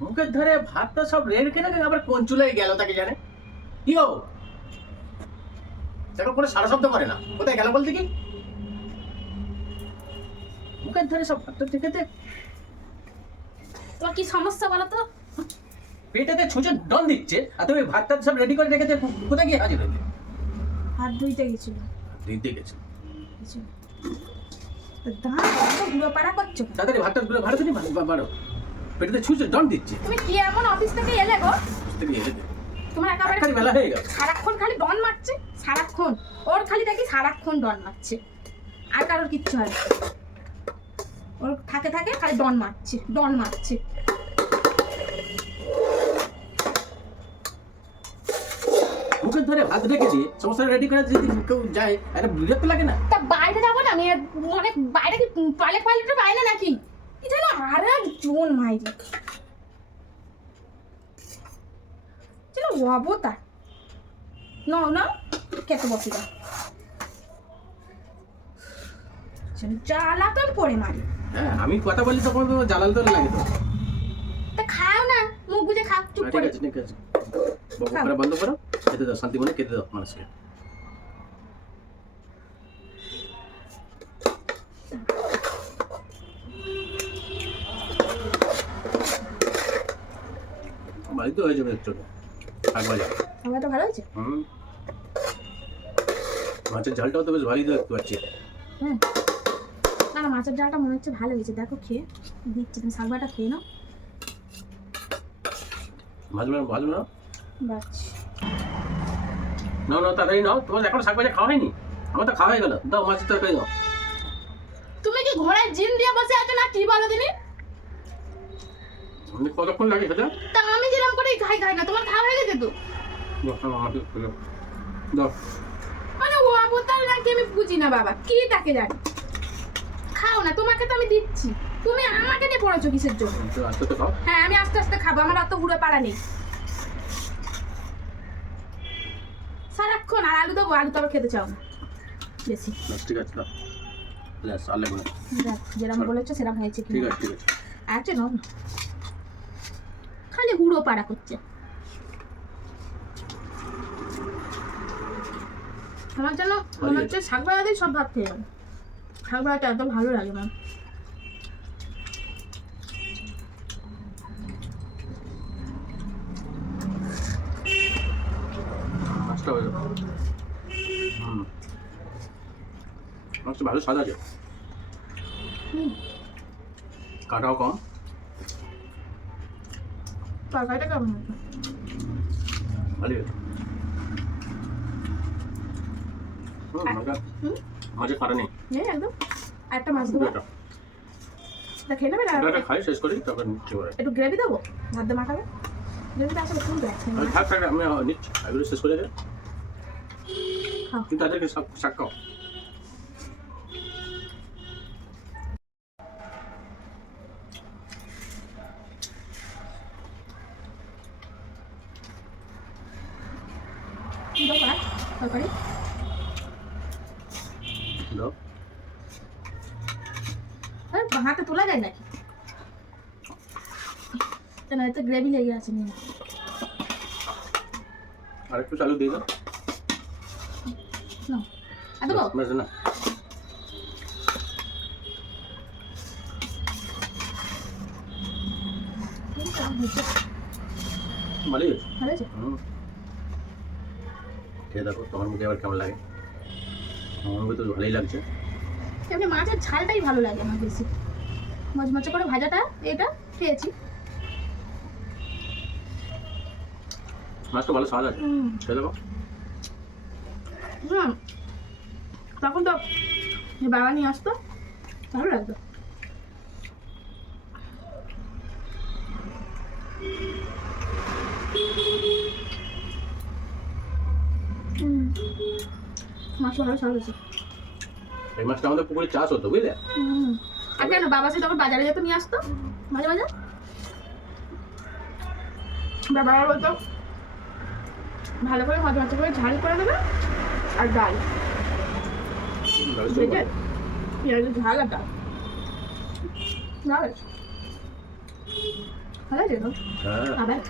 মুখের ধরে ভাতটা সব রেখে না আবার কোন চুলাই গেল তাকে জানে? কি গো? দেখো কোনো সারা শব্দ করে না। কোথায় গেল বলতে কি? মুখের ধরে সব ভাতটা থেকে তোমার কি সমস্যা বলো তো? পেটেতে ছুঁচো ডন দিচ্ছে আর তুমি ভাতটা সব রেডি করে রেখেছে কোথায় গিয়ে হাজির হয়েছে হাত ধুইতে গেছিল। দিনতে গেছে কিছু দাঁড় তো পাড়া করছ তাড়াতাড়ি ভাতটা গুলো ভালো তুমি বাড়ো পেটেতে ছুঁচো ডন দিচ্ছে। তুমি কি এমন অফিস থেকে এলে গো? এলে তোমার একেবারে বেলা হয়ে গেল। সারাক্ষণ খালি ডন মারছে সারাক্ষণ। ওর খালি দেখি সারাক্ষণ ডন মারছে। আর কারোর কিচ্ছু হয় না। ওর থাকে থাকে খালি ডন মারছে ডন মারছে। মুখের ধরে ভাত রেখে দিয়ে সমস্ত রেডি করে যদি কেউ যায় একটা বিরক্ত লাগে না? তা বাইরে যাব না মেয়ে? মানে বাইরে কি টয়লেট ফয়লেটে বাইরে নাকি? জানো আর একজন মাইরি অবতার। নাও না খেতে বসি দাও জ্বালাতন করে মারি। হ্যাঁ আমি কথা বলি তখন তো জ্বালাল লাগে তো। তা খাও না মুখ বুঝে খাও চুপ হ্যাঁ, ঠিক করে। আছে ঠিক আছে। বন্ধ করো খেতে দাও শান্তি মনে খেতে দাও মানুষকে। বাড়িতে হয়ে যাবে শাক ভাজা তো ভালো হয়েছে। হুম। মাছের ঝালটাও তো বেশ ভালোই দেখতে পাচ্ছি। হ্যাঁ না না মাছের ডালটা মনে হচ্ছে ভালো হয়েছে। দেখো খেয়ে দিচ্ছি তুমি শাকবাটা খেয়ে নাও। ভাজবে না ভাজবে না। নাও নাও তাড়াতাড়ি নাও। তোমার এখন শাক ভাজা খাওয়া হয়নি। আমার তো খাওয়া হয়ে গেল। দাও মাছের তরকারি দাও। তুমি কি ঘোড়ায় জিন দিয়ে বসে আছো না কি বলো দিনি অনেক কতক্ষণ লাগে সেটা? তা আমি যেরকম করে খাই খাই না। তোমার খাওয়া হয়ে গেছে তো? মানে ও অবতার নাকি আমি বুঝি না বাবা। কি তাকে জানি খাও না তোমাকে তো আমি দিচ্ছি। তুমি আমাকে নিয়ে পড়েছো কিসের জন্য? খাও। হ্যাঁ আমি আস্তে আস্তে খাব আমার অত ঘুরে পাড়া নেই। সারাক্ষণ আর আলু দেবো আলু তবে খেতে চাও না। বেশি। ঠিক আছে যেরকম বলেছ সেরকম হয়েছে কি ঠিক আছে ঠিক আছে। না। খালি হুড়ো পাড়া করছে আমার যেন মনে হচ্ছে শাক ভাজা দিয়ে সব ভাত খেয়ে যাবে শাক ভাজাটা এত ভালো লাগে ম্যাম মাছটা হয়ে যাবে হুম মাছটা ভালো স্বাদ আছে হুম কাটাও কম তরকারিটা কেমন নেই। একদম। আর একটা মাছ দেবো। তা খেয়ে নেবে না? খাই শেষ করি তারপর নিচ্ছি একটু গ্রেভি দেবো? ভাত দিয়ে মাখাবে? গ্রেভিটা আসলে কোন দেখছে থাক থাক আমি নিচ্ছি। এগুলো শেষ করে দে। কিন্তু তাদেরকে শাক শাক তরকারি হাতে তোলা যায় নাকি? কেন এতে গ্রেভি লেগে আছে নিয়ে। আর একটু চালু দিয়ে দাও। নাও আর দেবো না। ভালোই হয়েছে? ভালো আছে। খেয়ে দেখো তোমার মুখে আবার কেমন লাগে? আমার মুখে তো ভালোই লাগছে। এমনি মাছের ঝালটাই ভালো লাগে আমার বেশি। মচমচে করে ভাজাটা এটা খেয়েছি। মাছটা ভালো স্বাদ আছে। খেয়ে দেখো। হুম। তখন তো বাবা নিয়ে আসতো ভালো লাগতো। মাছটা ভালো স্বাদ আছে এই মাছটা আমাদের পুকুরে চাষ হতো বুঝলে। আর কেন বাবা সে তখন বাজারে যেত নিয়ে আসতো? মাঝে মাঝে? বাবা বলতো ভালো করে মাঝে মাঝে করে ঝাল করে দেবে আর ডাল। পেঁয়াজের ঝাল আর ডাল। ডাল ভালো আছে তো? হ্যাঁ। আবার?